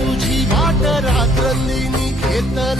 तुझी वाट रात्र तिनी घेतला